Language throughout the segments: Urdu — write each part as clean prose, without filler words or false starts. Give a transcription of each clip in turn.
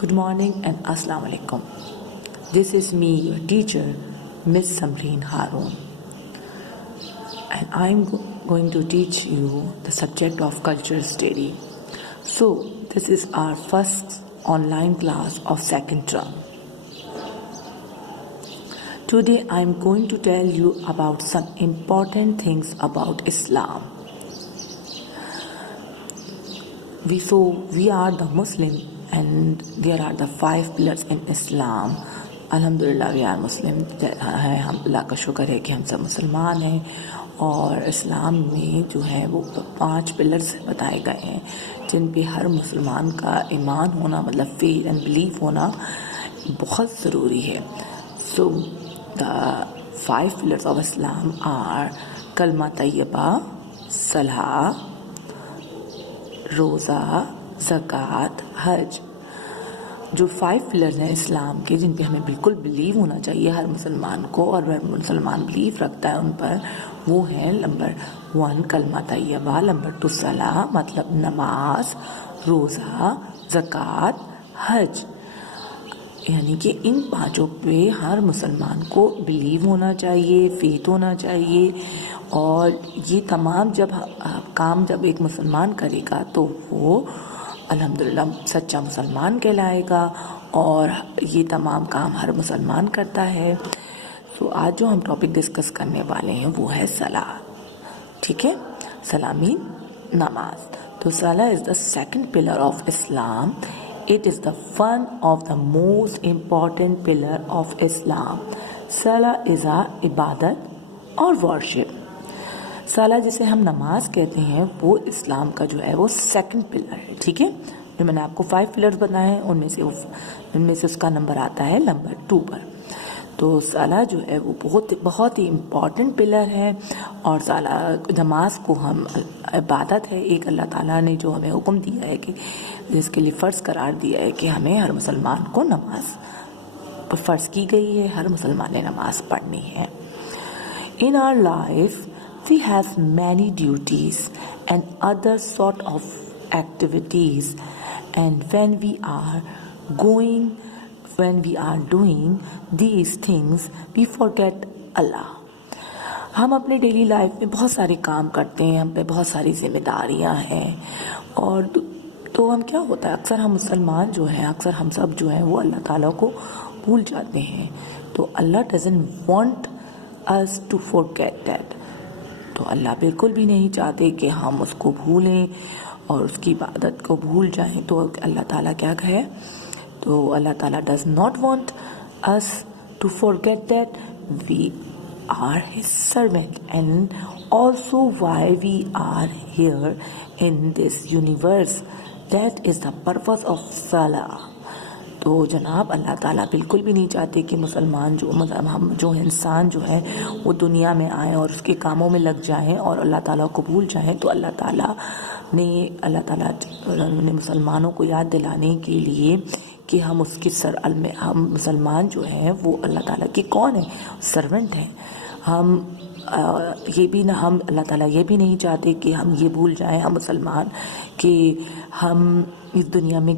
Good morning and Assalamu alaikum. This is me, your teacher, Miss Samreen Haroon. And I'm going to teach you the subject of cultural study. So, this is our first online class of second term. Today I'm going to tell you about some important things about Islam. We are the Muslim and there are the 5 pillars in Islam. Alhamdulillah we are Muslim ہے, ہم اللہ کا شکر ہے کہ ہم سب مسلمان ہیں اور اسلام میں جو ہے وہ 5 پلرز بتائے گئے ہیں جن پہ ہر مسلمان کا ایمان ہونا مطلب فیتھ اینڈ بلیف ہونا بہت ضروری ہے. So the 5 pillars of Islam are کلمہ طیبہ, صلاۃ, روزہ, زکوٰۃ, حج. جو 5 پلرز ہیں اسلام کے جن پہ ہمیں بالکل بلیو ہونا چاہیے ہر مسلمان کو اور ہر مسلمان بلیو رکھتا ہے ان پر, وہ ہے نمبر 1 کلمہ طیبہ, نمبر 2 صلاۃ مطلب نماز, روزہ, زکوٰۃ, حج. یعنی کہ ان 5 پہ ہر مسلمان کو بلیو ہونا چاہیے, فیتھ ہونا چاہیے. اور یہ تمام کام جب ایک مسلمان کرے گا تو وہ الحمدللہ سچا مسلمان کہلائے گا اور یہ تمام کام ہر مسلمان کرتا ہے. سو آج جو ہم ٹاپک ڈسکس کرنے والے ہیں وہ ہے صلاۃ. ٹھیک ہے, صلاۃ مین نماز. تو صلاۃ is the second pillar of Islam. It is the one of the most important pillar of Islam. Salah is a عبادت اور worship. صلاح جسے ہم نماز کہتے ہیں وہ اسلام کا جو ہے وہ سیکنڈ پلر ہے. ٹھیک ہے, جو میں نے آپ کو 5 پلرز بتائے ہیں ان میں سے اس کا نمبر آتا ہے نمبر 2 پر. تو صلاح جو ہے وہ بہت ہی امپورٹنٹ پلر ہے اور نماز کو ہم عبادت ہے ایک اللہ تعالیٰ نے جو ہمیں حکم دیا ہے کہ جس کے لیے فرض قرار دیا ہے کہ ہمیں ہر مسلمان کو نماز فرض کی گئی ہے, ہر مسلمان نے نماز پڑھنی ہے. In our life we have many duties and other sort of activities, and when we are doing these things we forget Allah. ہم اپنے ڈیلی لائف میں بہت سارے کام کرتے ہیں, ہم پہ بہت ساری ذمہ داریاں ہیں اور تو ہم کیا ہوتا ہے اکثر ہم مسلمان جو ہیں اکثر ہم سب جو ہیں وہ اللہ تعالیٰ کو بھول جاتے ہیں. تو اللہ doesn't want us to forget that. تو اللہ بالکل بھی نہیں چاہتے کہ ہم اس کو بھولیں اور اس کی عبادت کو بھول جائیں. تو اللہ تعالیٰ کیا کہے, تو اللہ تعالیٰ does not want us to forget that we are his servant and also why we are here in this universe. That is the purpose of Salah. تو جناب اللہ تعالیٰ بالکل بھی نہیں چاہتے کہ مسلمان ہم جو انسان جو ہے وہ دنیا میں آئیں اور اس کے کاموں میں لگ جائیں اور اللہ تعالیٰ کو بھول جائیں. تو اللہ تعالیٰ نے مسلمانوں کو یاد دلانے کے لیے کہ ہم اس کے ہم مسلمان جو ہیں وہ اللہ تعالیٰ کے کون ہیں, سرونٹ ہیں. ہم اللہ تعالیٰ یہ بھی نہیں چاہتے کہ ہم یہ بھول جائیں ہم مسلمان کہ ہمیں اس دنیا میں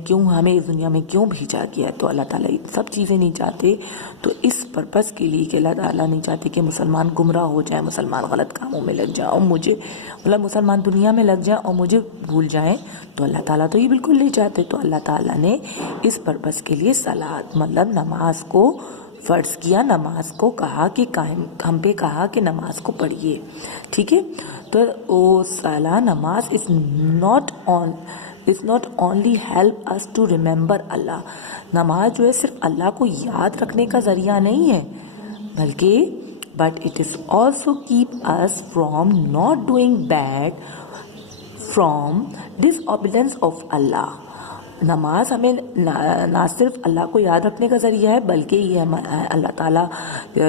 کیوں بھیجا گیا ہے. تو اللہ تعالیٰ یہ سب چیزیں نہیں چاہتے. تو اس پرپس کے لیے کہ اللہ تعالیٰ نہیں چاہتے کہ مسلمان گمراہ ہو جائیں, مسلمان غلط کاموں میں لگ جائیں اور مسلمان دنیا میں لگ جائیں اور مجھے بھول جائیں. تو اللہ تعالیٰ تو یہ بالکل نہیں چاہتے. تو اللہ تعالیٰ نے اس پرپس کے لیے صلاۃ مطلب نماز کو فرض کیا, نماز کو کہا کہ ہم پہ کہا کہ نماز کو پڑھیے. ٹھیک ہے, تو صلاح نماز is not only help us to remember Allah. نماز جو ہے صرف اللہ کو یاد رکھنے کا ذریعہ نہیں ہے بلکہ but it is also keep us from not doing bad, from disobedience of Allah. نماز ہمیں نہ صرف اللہ کو یاد رکھنے کا ذریعہ ہے بلکہ یہ اللہ تعالیٰ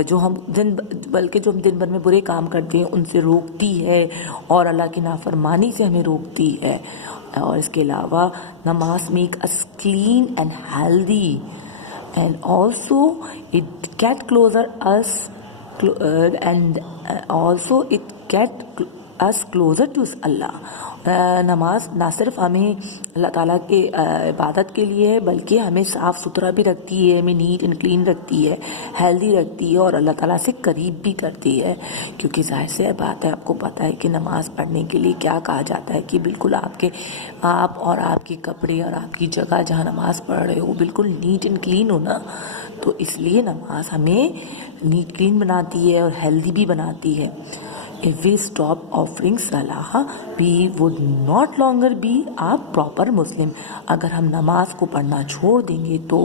جو ہم دن بھر میں برے کام کرتے ہیں ان سے روکتی ہے اور اللہ کی نافرمانی سے ہمیں روکتی ہے. اور اس کے علاوہ نماز make us clean and healthy and also it get closer us and also it get us closer to Allah. نماز نہ صرف ہمیں اللہ تعالیٰ کے عبادت کے لیے ہے بلکہ ہمیں صاف ستھرا بھی رکھتی ہے, ہمیں نیٹ اینڈ کلین رکھتی ہے, ہیلدی رکھتی ہے اور اللہ تعالیٰ سے قریب بھی کرتی ہے. کیونکہ ظاہر سے بات ہے, آپ کو پتہ ہے کہ نماز پڑھنے کے لیے کیا کہا جاتا ہے کہ بالکل آپ اور آپ کے کپڑے اور آپ کی جگہ جہاں نماز پڑھ رہے ہو بالکل نیٹ اینڈ کلین ہونا. تو اس لیے نماز ہمیں نیٹ کلین بناتی ہے اور ہیلدی بھی بناتی ہے. If we stop offering salah, we would not longer be a proper Muslim. اگر ہم نماز کو پڑھنا چھوڑ دیں گے تو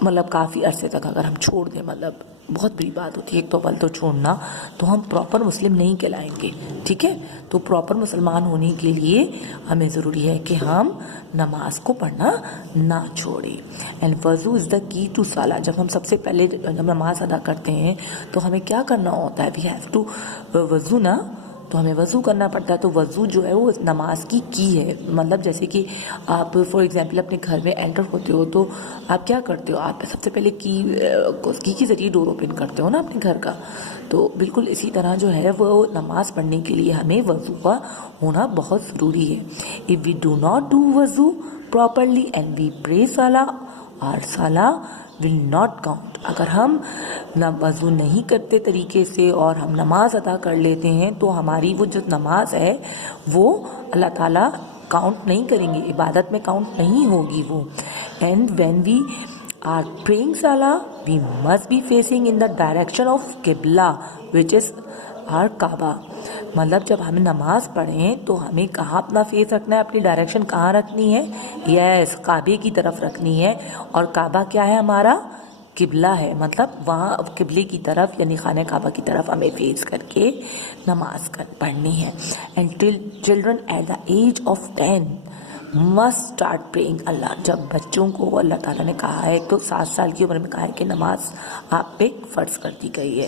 مطلب کافی عرصے تک اگر ہم چھوڑ دیں, مطلب بہت بڑی بات ہوتی ہے ایک تو تو چھوڑنا, تو ہم پراپر مسلم نہیں کہلائیں گے. ٹھیک ہے, تو پراپر مسلمان ہونے کے لیے ہمیں ضروری ہے کہ ہم نماز کو پڑھنا نہ چھوڑیں. اینڈ وضو از دا کی ٹو صلاح. جب ہم سب سے پہلے جب نماز ادا کرتے ہیں تو ہمیں کیا کرنا ہوتا ہے؟ وی ہیو ٹو وضو نا, تو ہمیں وضو کرنا پڑتا ہے. تو وضو جو ہے وہ نماز کی ہے. مطلب جیسے کہ آپ فار ایگزامپل اپنے گھر میں انٹر ہوتے ہو تو آپ کیا کرتے ہو؟ آپ سب سے پہلے کی کے ذریعے ڈور اوپن کرتے ہو نا اپنے گھر کا. تو بالکل اسی طرح جو ہے وہ نماز پڑھنے کے لیے ہمیں وضو کا ہونا بہت ضروری ہے. if we do not do وضو properly and we pray salah, our salah will not count. اگر ہم وضو نہیں کرتے طریقے سے اور ہم نماز ادا کر لیتے ہیں تو ہماری وہ جو نماز ہے وہ اللہ تعالیٰ کاؤنٹ نہیں کریں گے, عبادت میں کاؤنٹ نہیں ہوگی وہ. And when we are praying salah, we must be facing in the direction of Qibla, which is our Kaaba. مطلب جب ہم نماز پڑھیں تو ہمیں کہاں اپنا فیس رکھنا ہے, اپنی ڈائریکشن کہاں رکھنی ہے؟ یس, کعبے کی طرف رکھنی ہے. اور کعبہ کیا ہے؟ ہمارا قبلہ ہے. مطلب وہاں قبلے کی طرف یعنی خانہ کعبہ کی طرف ہمیں فیس کر کے نماز پڑھنی ہے. And children at the age of 10 must start praying Allah. جب بچوں کو اللہ تعالیٰ نے کہا ہے تو 7 سال کی عمر میں کہا ہے کہ نماز آپ پہ فرض کر دی گئی ہے.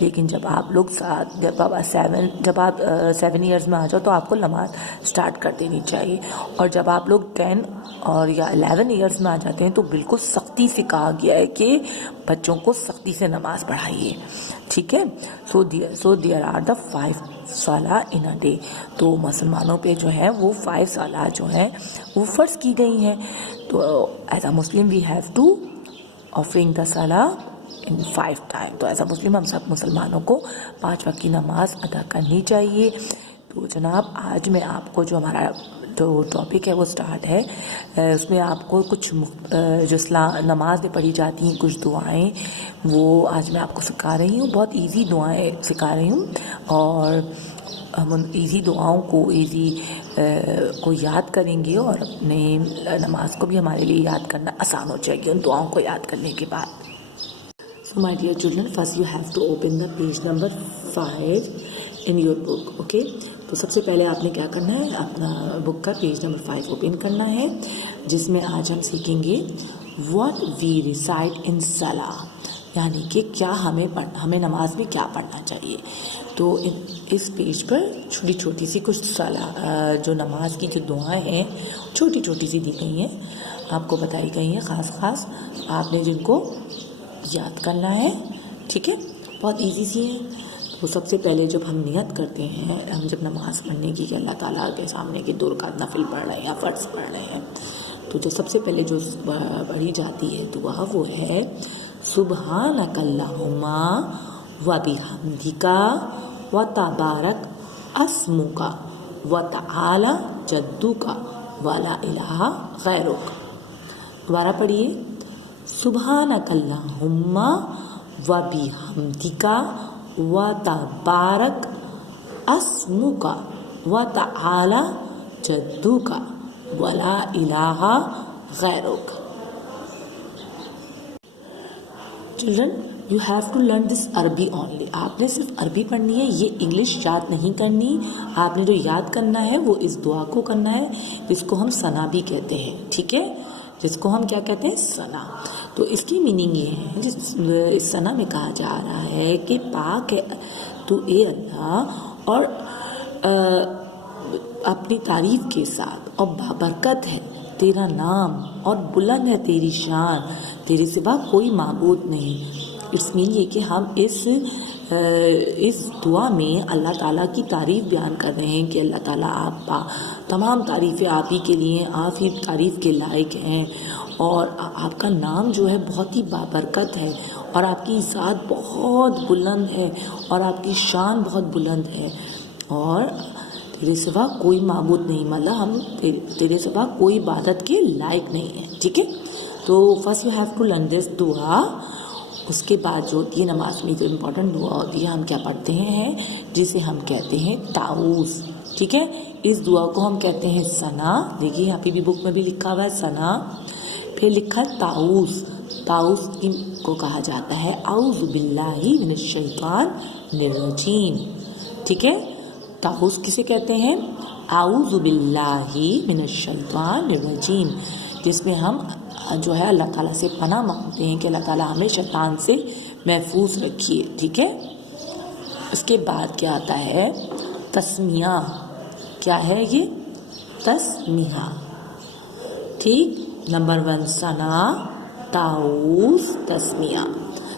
لیکن جب آپ لوگ جب آپ 7 ایئرز میں آ جاؤ تو آپ کو نماز اسٹارٹ کر دینی چاہیے. اور جب آپ لوگ 10 اور یا 11 ایئرز میں آ جاتے ہیں تو بالکل سختی سے کہا گیا ہے کہ بچوں کو سختی سے نماز پڑھائیے. ٹھیک ہے, سو دیئر آر دا 5 صلاح ان اے ڈے. تو مسلمانوں پہ جو ہے وہ 5 صلاح جو ہیں وہ فرض کی گئی ہیں. تو as a Muslim we have to offering the صلاح ان 5 ٹائم. تو ایز اے مسلم ہم سب مسلمانوں کو 5 وقت کی نماز ادا کرنی چاہیے. تو جناب آج میں آپ کو جو ہمارا جو ٹاپک ہے وہ سٹارٹ ہے, اس میں آپ کو کچھ جو نماز میں پڑھی جاتی ہیں کچھ دعائیں وہ آج میں آپ کو سکھا رہی ہوں. بہت ایزی دعائیں سکھا رہی ہوں اور ہم ان ایزی دعاؤں کو کو یاد کریں گے اور اپنے نماز کو بھی ہمارے لیے یاد کرنا آسان ہو جائے گی ان دعاؤں کو یاد کرنے کے بعد. So my dear children, first you have to open the page number 5 in your book. Okay? تو سب سے پہلے آپ نے کیا کرنا ہے, اپنا بک کا پیج نمبر 5 اوپن کرنا ہے, جس میں آج ہم سیکھیں گے what we recite in salah, یعنی کہ کیا ہمیں نماز میں کیا پڑھنا چاہیے. تو اس پیج پر چھوٹی چھوٹی سی کچھ جو نماز کی جو دعائیں ہیں چھوٹی چھوٹی سی دی گئی ہیں, آپ کو بتائی گئی ہیں خاص آپ نے جن کو یاد کرنا ہے. ٹھیک ہے, بہت ایزی سی ہے. تو سب سے پہلے جب ہم نیت کرتے ہیں, ہم جب نماز پڑھنے کی کہ اللہ تعالیٰ کے سامنے کی 2 رکعت نفل پڑھ رہے ہیں یا فرض پڑھ رہے ہیں, تو جو سب سے پہلے جو پڑھی جاتی ہے دعا وہ ہے سبحانک اللہم و بحمدک و تبارک اسمک و تعالی جدک و لا الہ غیرک. دوبارہ پڑھیے, سبحانک اللہم و بحمدک و تبارک اسمک و تعالی جدک و لا الہ غیرک. Children you have to learn this عربی اونلی. آپ نے صرف عربی پڑھنی ہے, یہ انگلش یاد نہیں کرنی. آپ نے جو یاد کرنا ہے وہ اس دعا کو کرنا ہے جس کو ہم ثنا بھی کہتے ہیں. ٹھیک ہے, جس کو ہم کیا کہتے ہیں, ثنا. تو اس کی میننگ یہ ہے, اس ثنا میں کہا جا رہا ہے کہ پاک ہے تو اے اللہ اور اپنی تعریف کے ساتھ, اور بابرکت ہے تیرا نام اور بلند ہے تیری شان, تیرے سوا کوئی معبود نہیں. اٹس مین یہ کہ ہم اس اس دعا میں اللہ تعالیٰ کی تعریف بیان کر رہے ہیں کہ اللہ تعالیٰ آپ تمام تعریفیں آپ ہی کے لیے، آپ ہی تعریف کے لائق ہیں، اور آپ کا نام جو ہے بہت ہی بابرکت ہے، اور آپ کی ذات بہت بلند ہے، اور آپ کی شان بہت بلند ہے، اور تیرے سوا کوئی معبود نہیں، مطلب ہم تیرے سوا کوئی عبادت کے لائق نہیں ہے. ٹھیک ہے، تو first you have to learn this دعا. اس کے بعد جو ہوتی ہے نماز میں جو امپورٹنٹ دعا ہوتی ہے، ہم کیا پڑھتے ہیں، جسے ہم کہتے ہیں تعوذ. ٹھیک ہے، اس دعا کو ہم کہتے ہیں ثنا. دیکھیے یہاں پہ بھی بک میں بھی لکھا ہوا ہے ثنا، پھر لکھا ہے تعوذ. تعوذ کو کہا جاتا ہے اعوذ باللہ من الشیطان الرجیم. ٹھیک ہے، تعوذ کسے کہتے ہیں، اعوذ باللہ من الشیطان الرجیم، جس میں ہم جو ہے اللہ تعالیٰ سے پناہ مانگتے ہیں کہ اللہ تعالیٰ ہمیں شیطان سے محفوظ رکھیے. ٹھیک ہے، اس کے بعد کیا آتا ہے تسمیہ. کیا ہے یہ تسمیہ. ٹھیک، نمبر 1 ثنا، تعوذ، تسمیہ.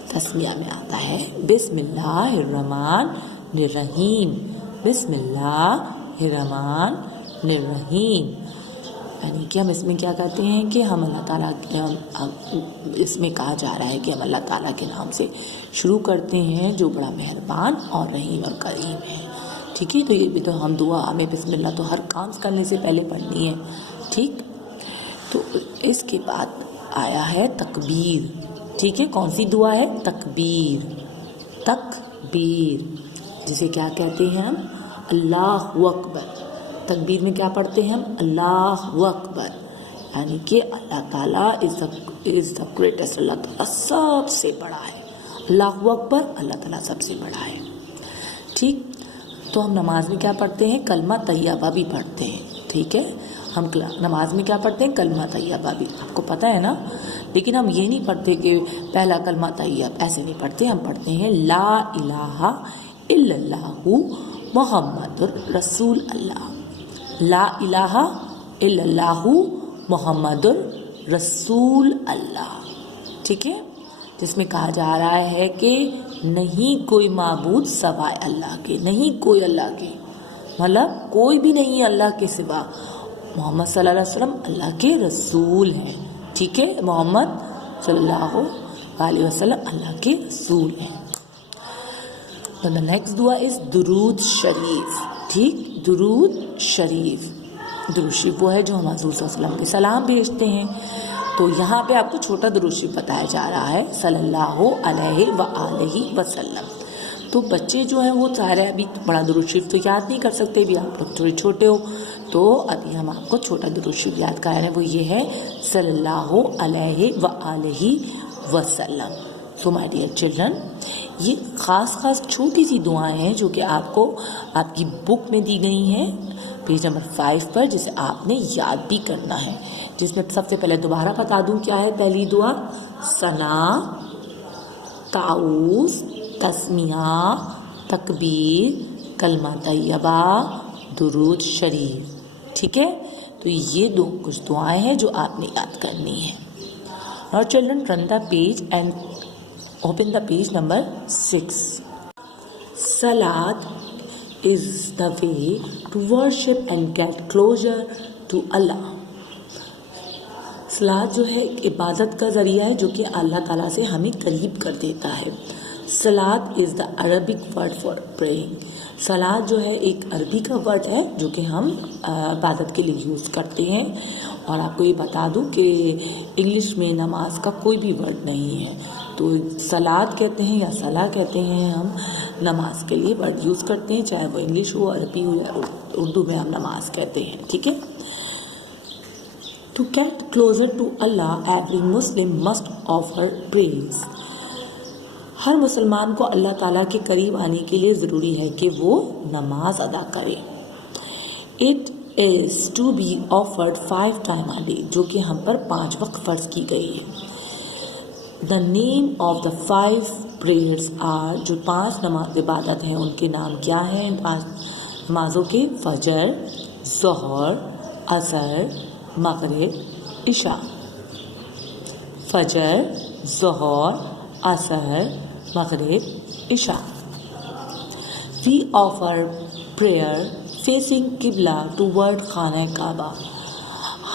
تسمیہ میں آتا ہے بسم اللہ الرحمن الرحیم، بسم اللہ الرحمن الرحیم. یعنی کہ ہم اس میں کیا کہتے ہیں کہ ہم اللہ تعالیٰ اس میں کہا جا رہا ہے کہ ہم اللہ تعالیٰ کے نام سے شروع کرتے ہیں جو بڑا مہربان اور رحیم اور کریم ہے. ٹھیک ہے، تو یہ بھی تو ہم دعا ہمیں بسم اللہ تو ہر کام کرنے سے پہلے پڑھنی ہے. ٹھیک، تو اس کے بعد آیا ہے تکبیر. ٹھیک ہے، کون سی دعا ہے، تکبیر. تکبیر جسے کیا کہتے ہیں ہم، اللہ اکبر. تکبیر میں کیا پڑھتے ہیں ہم، اللہ اکبر، یعنی کہ اللہ تعالیٰ از دا گریٹسٹ، اللہ تعالیٰ سب سے بڑا ہے. اللہ اکبر، اللہ تعالیٰ سب سے بڑا ہے. ٹھیک، تو ہم نماز میں کیا پڑھتے ہیں، کلمہ طیبہ بھی پڑھتے ہیں. ٹھیک ہے، ہم نماز میں کیا پڑھتے ہیں، کلمہ طیبہ بھی، آپ کو پتہ ہے نا. لیکن ہم یہ نہیں پڑھتے کہ پہلا کلمہ طیب، ایسے نہیں پڑھتے. ہم پڑھتے ہیں لا الہ الا اللہ محمد رسول اللہ. لا الہ الا اللہ محمد رسول اللہ. ٹھیک ہے، جس میں کہا جا رہا ہے کہ نہیں کوئی معبود سوائے اللہ کے، نہیں کوئی اللہ کے، مطلب کوئی بھی نہیں ہے اللہ کے سوا. محمد صلی اللہ علیہ وسلم اللہ کے رسول ہیں. ٹھیک ہے، محمد صلی اللہ علیہ وسلم اللہ کے رسول ہیں. تو نیکسٹ دعا از درود شریف. ٹھیک، درود شریف. درود شریف وہ ہے جو ہم حضور صلی اللہ علیہ وسلم کے سلام بھیجتے ہیں. تو یہاں پہ آپ کو چھوٹا درود شریف بتایا جا رہا ہے صلی اللہ علیہ وآلہ وسلم. تو بچے جو ہیں وہ سارے ابھی بڑا درود شریف تو یاد نہیں کر سکتے، بھی آپ لوگ تھوڑے چھوٹے ہو، تو ابھی ہم آپ کو چھوٹا درود شریف یاد کرا رہے ہیں، وہ یہ ہے صلی اللہ علیہ وآلہ وسلم. سو مائی ڈیئر چلڈرن، یہ خاص چھوٹی سی دعائیں ہیں جو کہ آپ کو آپ کی بک میں دی گئی ہیں پیج نمبر 5 پر، جسے آپ نے یاد بھی کرنا ہے. جس میں سب سے پہلے دوبارہ بتا دوں کیا ہے پہلی دعا، ثنا، تعوذ، تسمیہ، تکبیر، کلمہ طیبہ، درود شریف. ٹھیک ہے، تو یہ کچھ دعائیں ہیں جو آپ نے یاد کرنی ہیں. Now children, turn the page and open the page number 6. Salat is the way to worship and get closer to Allah. سلاد جو ہے ایک عبادت کا ذریعہ ہے جو کہ اللہ تعالیٰ سے ہمیں قریب کر دیتا ہے. سلاد is the Arabic word for praying. سلاد جو ہے ایک عربی کا ورڈ ہے جو کہ ہم عبادت کے لیے یوز کرتے ہیں. اور آپ کو یہ بتا دوں کہ انگلش میں نماز کا کوئی بھی ورڈ نہیں ہے، تو سلاد کہتے ہیں یا صلاح کہتے ہیں، ہم نماز کے لیے ورڈ یوز کرتے ہیں، چاہے وہ انگلش ہو، عربی ہو یا اردو میں ہم نماز کہتے ہیں. ٹھیک ہے، To get closer to Allah, every Muslim must offer praise. ہر مسلمان کو اللہ تعالیٰ کے قریب آنے کے لیے ضروری ہے کہ وہ نماز ادا کرے. It is to be offered 5 times a day، جو کہ ہم پر 5 وقت فرض کی گئی ہے. The name of the 5 prayers are، جو 5 نماز عبادت ہیں ان کے نام کیا ہیں، 5 نمازوں کے، فجر، ظہر، عصر، مغرب، عشاء. فجر، ظہر، عصر، مغرب، عشاء. We offer prayer facing Qibla toward Khana Kaaba.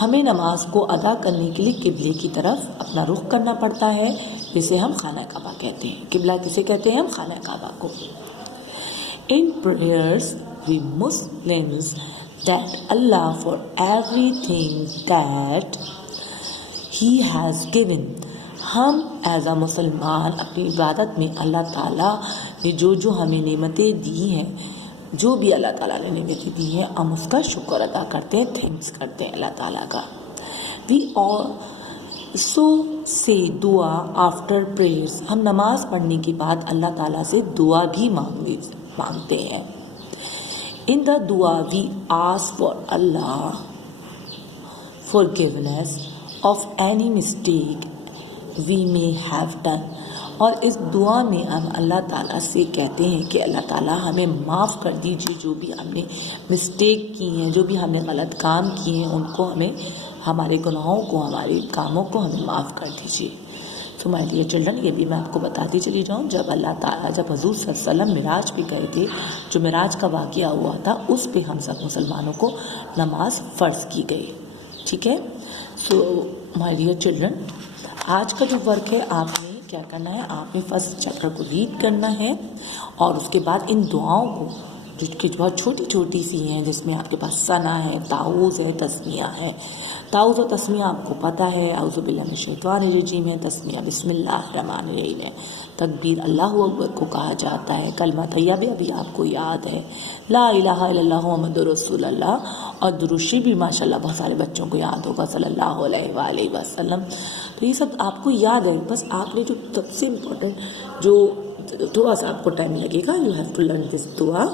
ہمیں نماز کو ادا کرنے کے لیے قبلے کی طرف اپنا رخ کرنا پڑتا ہے، جسے ہم خانہ کعبہ کہتے ہیں. قبلہ کسے کہتے ہیں؟ ہم خانہ کعبہ کو. In prayers we Muslims thank Allah for everything that He has given. ہم ایز اے مسلمان اپنی عبادت میں اللہ تعالیٰ نے جو ہمیں نعمتیں دی ہیں، جو بھی اللہ تعالیٰ نے نعمتیں دی ہیں، ہم اس کا شکر ادا کرتے ہیں، تھینکس کرتے ہیں اللہ تعالیٰ کا. وی also say دعا آفٹر پریئرس. ہم نماز پڑھنے کے بعد اللہ تعالیٰ سے دعا بھی مانگتے ہیں. ان دا دعا وی آسک فار اللہ forgiveness of any mistake we may have done. اور اس دعا میں ہم اللہ تعالیٰ سے کہتے ہیں کہ اللہ تعالیٰ ہمیں معاف کر دیجیے، جو بھی ہم نے مسٹیک کی ہیں، جو بھی ہم نے غلط کام کیے ہیں، ان کو ہمیں، ہمارے گناہوں کو، ہمارے کاموں کو ہمیں معاف کر دیجیے. تو مائی ڈیئر چلڈرن، یہ بھی میں آپ کو بتاتی چلی جاؤں، جب اللہ تعالیٰ، جب حضور صلی اللہ علیہ وسلم معراج پہ گئے تھے، جو معراج کا واقعہ ہوا تھا، اس پہ ہم سب مسلمانوں کو نماز فرض کی گئی. ٹھیک ہے. سو مائی ڈیئر چلڈرن، آج کا جو ورک ہے، آپ نے کیا کرنا ہے؟ آپ نے فرسٹ چیپٹر کو ریڈ کرنا ہے، اور اس کے بعد ان دعاؤں کو، جو کہ بہت چھوٹی چھوٹی سی ہیں، جس میں آپ کے پاس ثنا ہے، تعوذ ہے، تسمیہ ہے. تعوذ و تسمیہ آپ کو پتہ ہے، اعوذ باللہ من الشیطان الرجیم ہے، تسمیہ بسم اللہ الرحمن الرحیم ہے، تکبیر اللہ اکبر کو کہا جاتا ہے، کلمہ طیبہ بھی آپ کو یاد ہے، لا الہ الا اللہ محمد رسول اللہ، اور درود شریف بھی ماشاء اللہ بہت سارے بچوں کو یاد ہوگا، صلی اللہ علیہ وآلہ وسلم. تو یہ سب آپ کو یاد ہے. بس آپ نے جو سب سے امپورٹنٹ، جو تھوڑا سا آپ کو ٹائم لگے گا، you have to learn this دعا.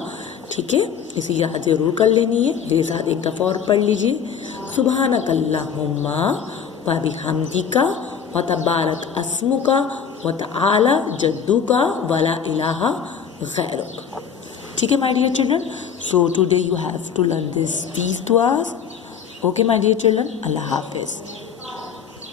ٹھیک ہے، اسے یاد ضرور کر لینی ہے. میرے ساتھ ایک دفعہ اور پڑھ لیجیے. سبحانک اللہم و بحمدک و تبارک اسمک و تعالی جدک ولا الہ غیرک. ٹھیک ہے my dear children. So today you have to learn these duas. Okay my dear children. اللہ حافظ.